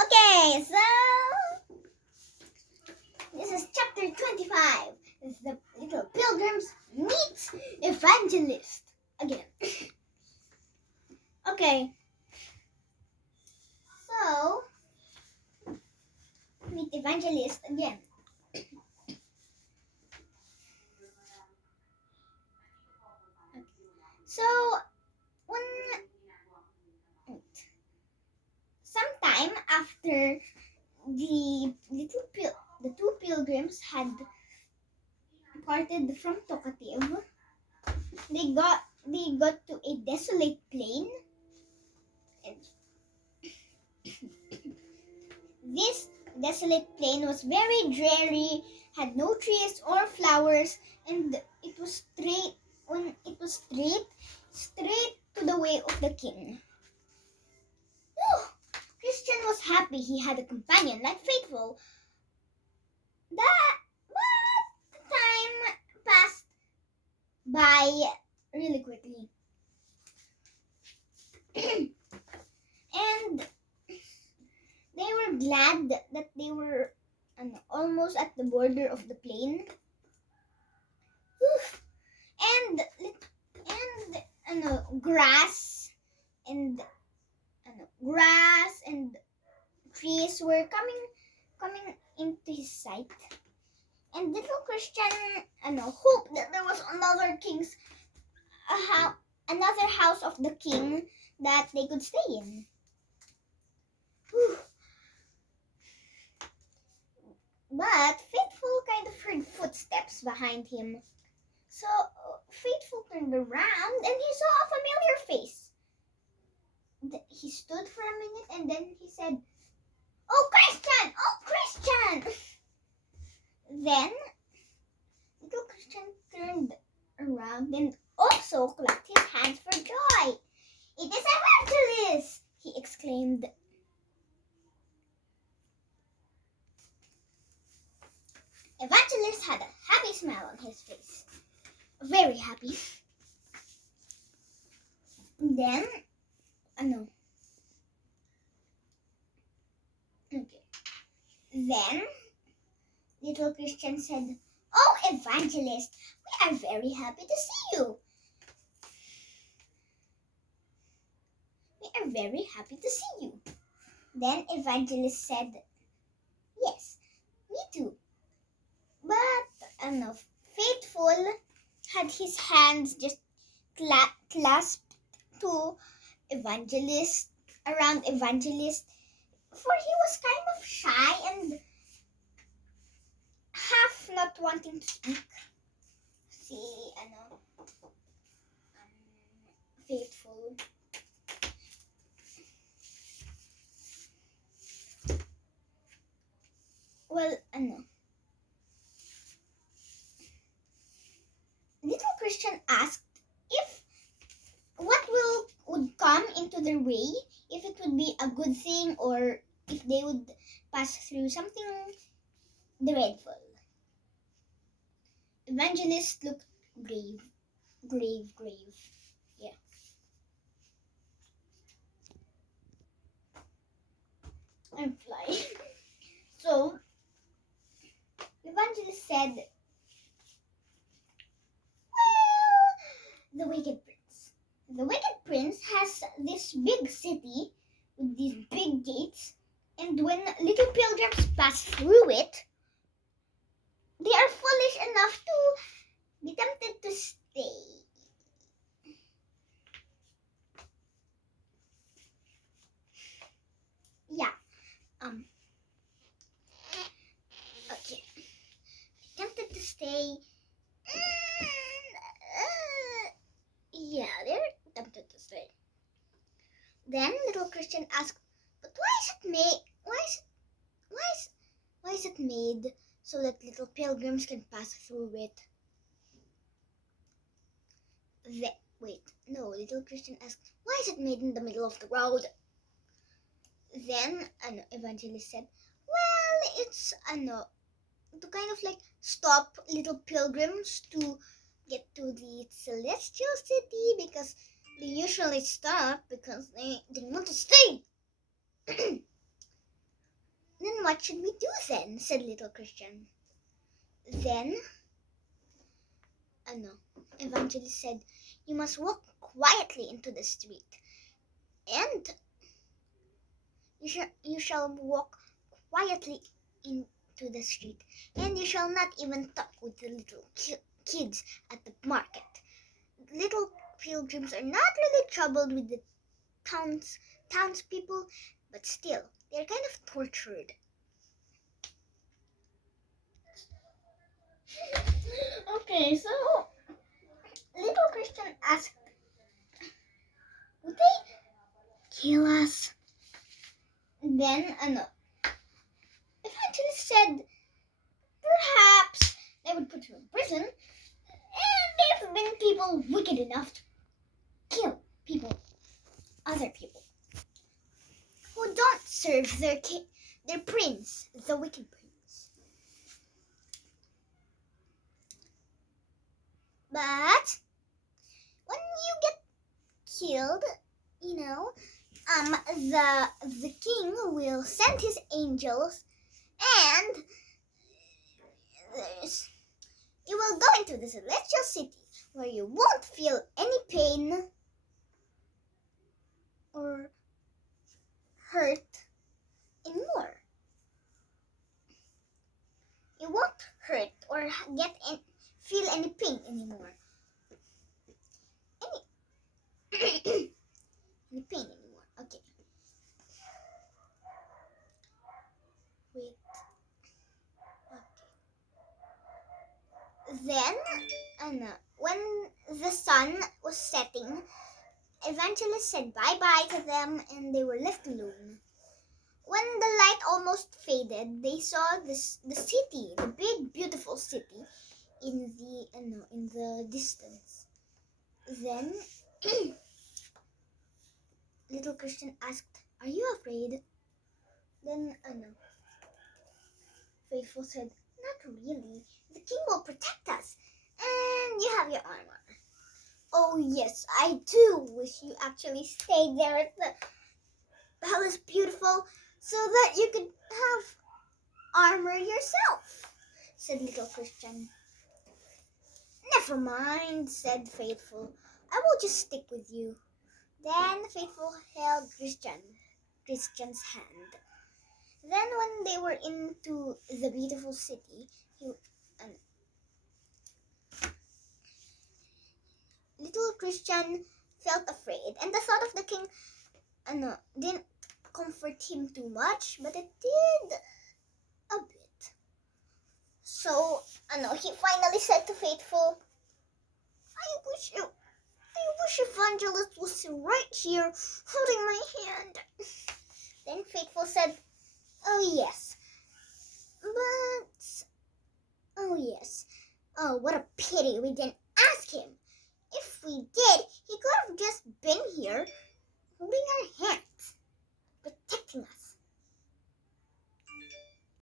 Okay, so this is chapter 25. This is the little pilgrims meet evangelist again. Okay, so meet evangelist again. So when sometime after the two pilgrims had parted from Talkative, they got to a desolate plain, and this desolate plain was very dreary, had no trees or flowers, and it was straight to the way of the king. Whew! Christian was happy he had a companion like Faithful. But the time passed by really quickly. And they were glad that they were almost at the border of the plain. And grass and trees were coming into his sight. And little Christian hoped that there was another house of the king that they could stay in. Whew. But Faithful kind of heard footsteps behind him. So Faithful turned around and he saw a familiar face. He stood for a minute and then he said, "Oh, Christian! Oh, Christian!" Then little Christian turned around and also clapped his hands for joy. "It is Evangelist!" he exclaimed. Evangelist had a happy smile on his face. Very happy. Then, Then, little Christian said, "Oh, Evangelist, we are very happy to see you. We are very happy to see you." Then Evangelist said, "Yes, me too." But Faithful had his hands just clasped to Evangelist around Evangelist, for he was kind of shy and half not wanting to speak. See, Faithful. Well, little Christian asked if what would come into their way, if it would be a good thing or if they would pass through something dreadful. Evangelist looked grave. Yeah. I'm flying. So, Evangelist said, "Well, the wicked prince. The wicked prince has this big city with these big gates, and when little pilgrims pass through it, they are foolish enough to be tempted to stay. Yeah. Okay. Tempted to stay. Yeah, they're tempted to stay." Then little Christian asked, "But why is it made? Why is it made so that little pilgrims can pass through it?" Little Christian asked, "Why is it made in the middle of the road?" Then an evangelist said, "Well, it's to kind of like stop little pilgrims to get to the celestial city, because they usually stop because they want to stay." what should we do then? Said little Christian. Then, Evangelist said, you must walk quietly into the street, and you shall walk quietly into the street, and you shall not even talk with the little kids at the market. Little pilgrims are not really troubled with the townspeople, but still, they're kind of tortured. Okay, so little Christian asked, would they kill us? Then eventually said, perhaps they would put you in prison, and there have been people wicked enough to kill other people, who don't serve their prince, the wicked prince. But when you get killed, the king will send his angels, and you will go into the celestial city where you won't feel any pain or hurt anymore. You won't hurt or feel any pain anymore. Any pain anymore. Okay. Wait. Okay. Then, when the sun was setting, Evangelist said bye-bye to them, and they were left alone. When the light almost faded, they saw the city, the big, beautiful city, in the distance. Then, little Christian asked, "Are you afraid?" Then, Faithful said, "Not really. The king will protect us, and you have your armor." "Oh yes, I do wish you actually stayed there at the palace, beautiful, so that you could have armor yourself," said little Christian. "Never mind," said Faithful. "I will just stick with you." Then Faithful held Christian's hand. Then when they were into the beautiful city, little Christian felt afraid, and the thought of the king didn't comfort him too much, but it did a bit. So he finally said to Faithful, I wish Evangelist was right here holding my hand." Then Faithful said, "Oh yes, but what a pity we didn't ask him. If we did, he could have just been here holding our hand."